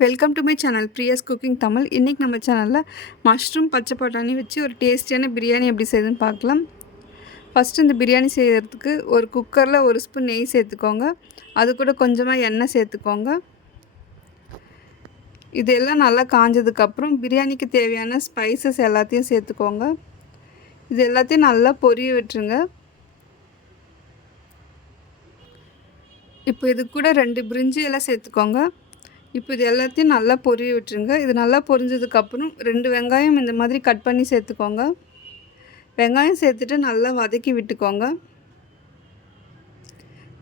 Welcome to my channel Priya's cooking Tamil. இன்றைக்கி நம்ம சேனலில் மஷ்ரூம் பச்சை பட்டாணி வச்சு ஒரு டேஸ்டியான பிரியாணி எப்படி செய்யுதுன்னு பார்க்கலாம். ஃபஸ்ட்டு இந்த பிரியாணி செய்கிறதுக்கு ஒரு குக்கரில் ஒரு ஸ்பூன் நெய் சேர்த்துக்கோங்க. அது கூட கொஞ்சமாக எண்ணெய் சேர்த்துக்கோங்க. இதெல்லாம் நல்லா காஞ்சதுக்கப்புறம் பிரியாணிக்கு தேவையான ஸ்பைசஸ் எல்லாத்தையும் சேர்த்துக்கோங்க. இது எல்லாத்தையும் நல்லா பொரிய விட்டுருங்க. இப்போ இது கூட 2 பிரிஞ்சி எல்லாம் சேர்த்துக்கோங்க. இப்போ இது எல்லாத்தையும் நல்லா பொரிய விட்டுருங்க. இது நல்லா பொரிஞ்சதுக்கப்புறம் 2 வெங்காயம் இந்த மாதிரி கட் பண்ணி சேர்த்துக்கோங்க. வெங்காயம் சேர்த்துட்டு நல்லா வதக்கி விட்டுக்கோங்க.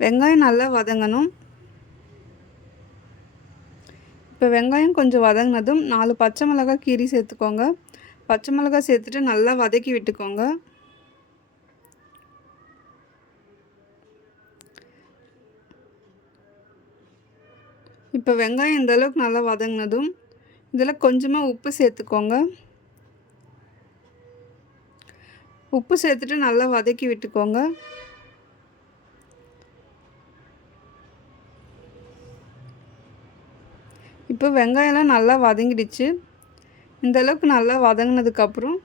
வெங்காயம் நல்லா வதங்கணும். இப்போ வெங்காயம் கொஞ்சம் வதங்கினதும் 4 பச்சை மிளகாய் கீரி சேர்த்துக்கோங்க. பச்சை மிளகாய் சேர்த்துட்டு நல்லா வதக்கி விட்டுக்கோங்க. இப்போ வெங்காயம் இந்த அளவுக்கு நல்லா வதங்கினதும் இதில் கொஞ்சமாக உப்பு சேர்த்துக்கோங்க. உப்பு சேர்த்துட்டு நல்லா வதக்கி விட்டுக்கோங்க. இப்போ வெங்காயம்லாம் நல்லா வதங்கிடுச்சு. இந்த அளவுக்கு நல்லா வதங்கினதுக்கப்புறம்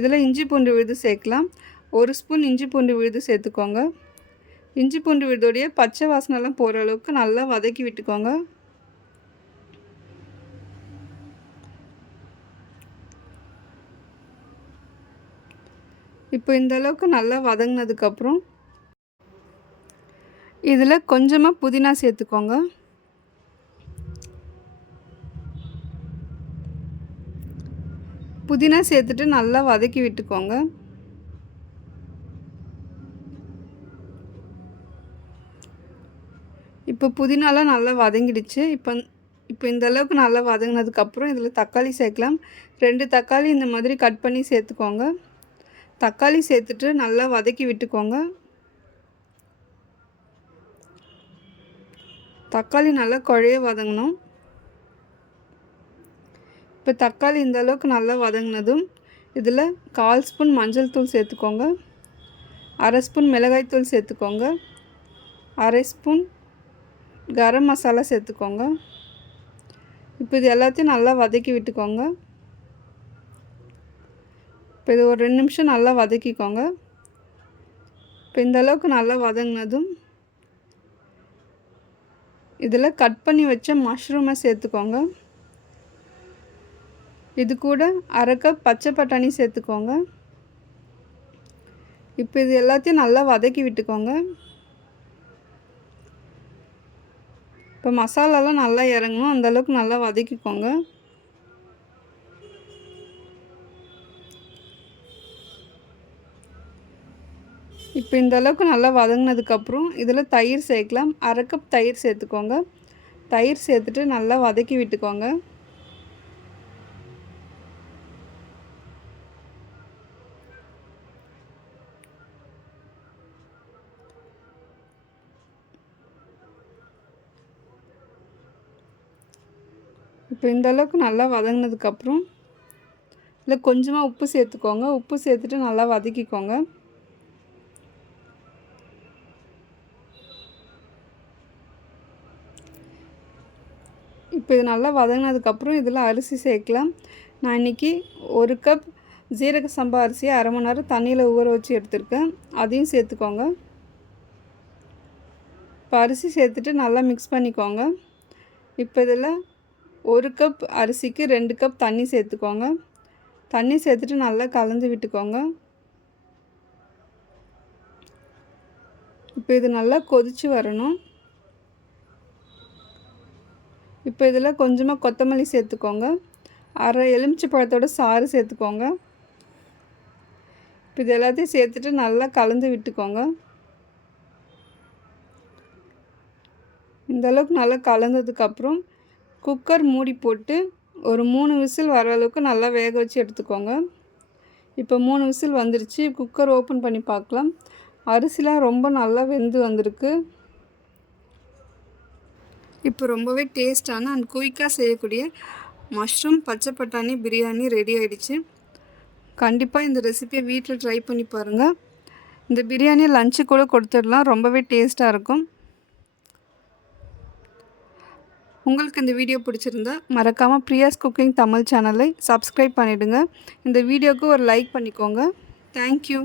இதில் இஞ்சி பூண்டு விழுது சேர்க்கலாம். 1 ஸ்பூன் இஞ்சி பூண்டு விழுது சேர்த்துக்கோங்க. இஞ்சி பூண்டு விழுதோடைய பச்சை வாசனைலாம் போகிற அளவுக்கு நல்லா வதக்கி விட்டுக்கோங்க. இப்போ இந்த அளவுக்கு நல்லா வதங்கினதுக்கப்புறம் இதில் கொஞ்சமாக புதினா சேர்த்துக்கோங்க. புதினா சேர்த்துட்டு நல்லா வதக்கி விட்டுக்கோங்க. இப்போ புதினாலாம் நல்லா வதங்கிடுச்சு. இப்போ இந்த அளவுக்கு நல்லா வதங்கினதுக்கப்புறம் இதில் தக்காளி சேர்க்கலாம். 2 தக்காளி இந்த மாதிரி கட் பண்ணி சேர்த்துக்கோங்க. தக்காளி சேர்த்துட்டு நல்லா வதக்கி விட்டுக்கோங்க. தக்காளி நல்லா குழைய வதங்கணும். இப்போ தக்காளி இந்த அளவுக்கு நல்லா வதங்கினதும் இதில் 1/4 ஸ்பூன் மஞ்சள் தூள் சேர்த்துக்கோங்க. 1/2 ஸ்பூன் மிளகாய்த்தூள் சேர்த்துக்கோங்க. 1/2 ஸ்பூன் கரம் மசாலா சேர்த்துக்கோங்க. இப்போ இது எல்லாத்தையும் நல்லா வதக்கி விட்டுக்கோங்க. இப்போ இது ஒரு 2 நிமிஷம் நல்லா வதக்கிக்கோங்க. இப்போ இந்த அளவுக்கு நல்லா வதங்கினதும் இதில் கட் பண்ணி வச்ச மஷ்ரூமை சேர்த்துக்கோங்க. இது கூட 1/2 கப் பச்சை பட்டாணி சேர்த்துக்கோங்க. இப்போ இது எல்லாத்தையும் நல்லா வதக்கி விட்டுக்கோங்க. இப்போ மசாலாலாம் நல்லா இறங்கணும், அந்தளவுக்கு நல்லா வதக்கிக்கோங்க. இப்போ இந்த அளவுக்கு நல்லா வதங்கினதுக்கப்புறம் இதில் தயிர் சேர்க்கலாம். 1/2 கப் தயிர் சேர்த்துக்கோங்க. தயிர் சேர்த்துட்டு நல்லா வதக்கி விட்டுக்கோங்க. இப்போ இந்த அளவுக்கு நல்லா வதங்கினதுக்கப்புறம் இதில் கொஞ்சமாக உப்பு சேர்த்துக்கோங்க. உப்பு சேர்த்துட்டு நல்லா வதக்கிக்கோங்க. இப்போ இது நல்லா வதங்கினதுக்கப்புறம் இதில் அரிசி சேர்க்கலாம். நான் இன்றைக்கி 1 கப் ஜீரக சம்பா அரிசியை 1/2 மணி நேரம் தண்ணியில் ஊற வச்சு எடுத்துருக்கேன். அதையும் சேர்த்துக்கோங்க. இப்போ அரிசி சேர்த்துட்டு நல்லா மிக்ஸ் பண்ணிக்கோங்க. இப்போ இதில் 1 கப் அரிசிக்கு 2 கப் தண்ணி சேர்த்துக்கோங்க. தண்ணி சேர்த்துட்டு நல்லா கலந்து விட்டுக்கோங்க. இப்போ இது நல்லா கொதித்து வரணும். இப்போ இதில் கொஞ்சமாக கொத்தமல்லி சேர்த்துக்கோங்க. 1/2 எலுமிச்சை பழத்தோட சாறு சேர்த்துக்கோங்க. இப்போ இது எல்லாத்தையும் சேர்த்துட்டு நல்லா கலந்து விட்டுக்கோங்க. இந்த அளவுக்கு நல்லா கலந்ததுக்கப்புறம் குக்கர் மூடி போட்டு ஒரு 3 விசில் வர அளவுக்கு நல்லா வேக வச்சு எடுத்துக்கோங்க. இப்போ 3 விசில் வந்துருச்சு. குக்கர் ஓப்பன் பண்ணி பார்க்கலாம். அரிசிலாம் ரொம்ப நல்லா வெந்து வந்திருக்கு. இப்போ ரொம்பவே டேஸ்டான அண்ட் குயிக்காக செய்யக்கூடிய மஷ்ரூம் பச்சை பட்டாணி பிரியாணி ரெடி ஆகிடுச்சு. கண்டிப்பாக இந்த ரெசிபியை வீட்டில் ட்ரை பண்ணி பாருங்கள். இந்த பிரியாணியை லஞ்சு கூட கொடுத்துடலாம். ரொம்பவே டேஸ்ட்டாக இருக்கும். உங்களுக்கு இந்த வீடியோ பிடிச்சிருந்தா மறக்காமல் பிரியாஸ் குக்கிங் தமிழ் சேனலை சப்ஸ்கிரைப் பண்ணிவிடுங்க. இந்த வீடியோவுக்கு ஒரு லைக் பண்ணிக்கோங்க. தேங்க்யூ.